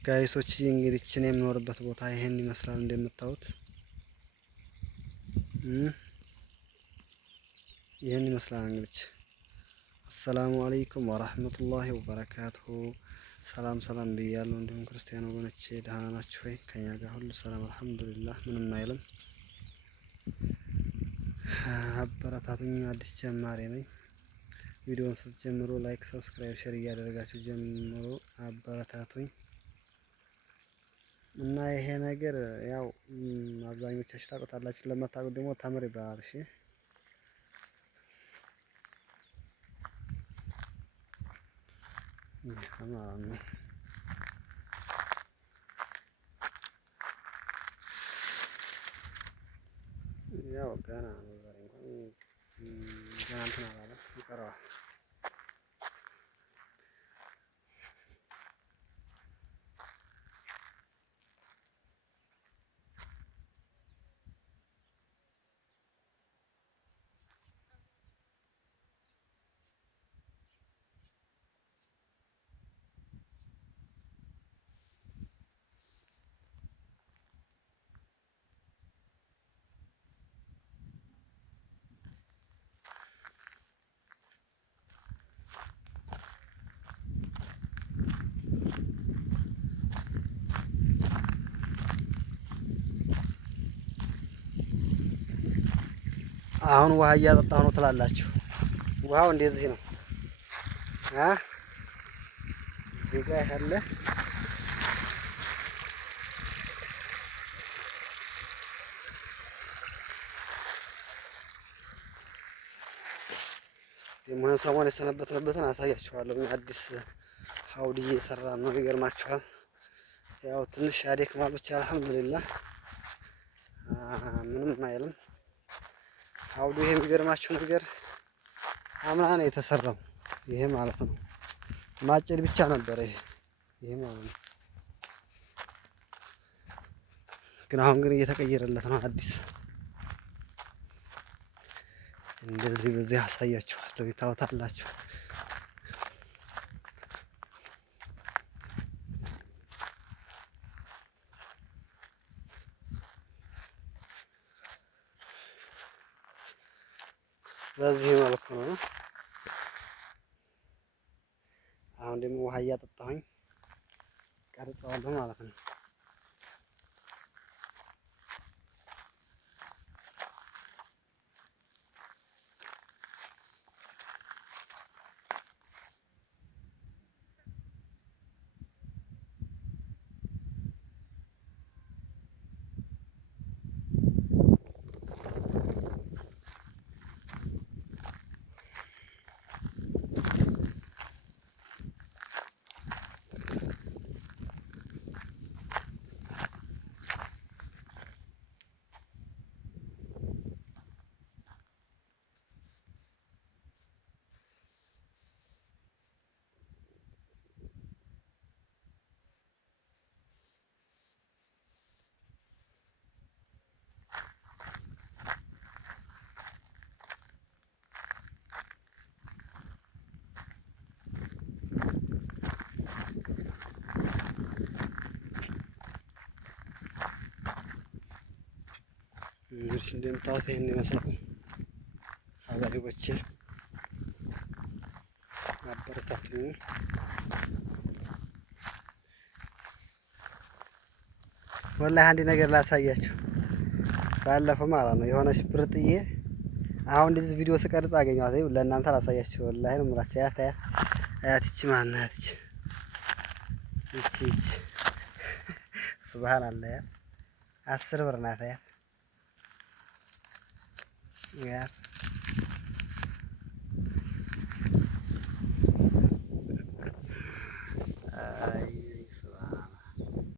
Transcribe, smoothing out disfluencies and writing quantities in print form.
ጋይሶች እንግዲህ እኔ የምኖርበት ቦታ ይሄን ይመስላል እንደምታዩት ይሄን ይመስላል እንግዲህ። አሰላሙ አለይኩም ወራህመቱላሂ ወበረካቱሁ። ሰላም ሰላም ብያለሁ። እንዲሁም ክርስቲያን ወገኖቼ ደህና ናችሁ ወይ? ከኛ ጋር ሁሉ ሰላም አልሐምዱሊላህ፣ ምንም አይልም። አበረታቱኝ፣ አዲስ ጀማሪ ነኝ። ቪዲዮውን ስትጀምሩ ላይክ፣ ሰብስክራይብ፣ ሼር እያደረጋችሁ ጀምሮ አበረታቱኝ። እና ይሄ ነገር ያው አብዛኞቻችሁ ታውቁታላችሁ፣ ለማታውቁት ደግሞ ተምር ይባላል። እሺ ያው ገና ነው ዛሬ እንኳን ገና እንትን አላለም ይቀረዋል። አሁን ውሃ እያጠጣሁ ነው ትላላችሁ። ውሃው እንደዚህ ነው። እዚህ ጋር ያለ የመሆን ሰሞን የሰነበትንበትን አሳያችኋለሁ። አዲስ ሀውድ እየሰራ ነው። ይገርማችኋል። ያው ትንሽ ያደክማል ብቻ አልሐምዱሊላህ ምንም አይልም። ሀውዱ ይሄ የሚገርማችሁ ነገር አምና ነው የተሰራው። ይሄ ማለት ነው ማጨድ ብቻ ነበረ ይሄ ማለት ነው። ግን አሁን ግን እየተቀየረለት ነው አዲስ። እንደዚህ በዚህ አሳያችኋለሁ፣ ይታወታላችሁ። በዚህ መልኩ ነው። አሁን ደግሞ ውሃ እያጠጣሁኝ ቀርጸዋለሁ ማለት ነው። እንደምታዩት ይሄን ይመስላል። ሀባይቦቼ አበረታቱኝ። ወላሂ አንድ ነገር ላሳያችሁ። ባለፈው ማለት ነው የሆነች ብርጥዬ አሁን እንደዚህ ቪዲዮ ስቀርጽ አገኘኋት። ለእናንተ ላሳያችሁ። ወላሂ ነው የምላችሁ። አያት ይቺ ማናት? ይቺ ሱብሃንአላህ 10 ብር ናት። አያት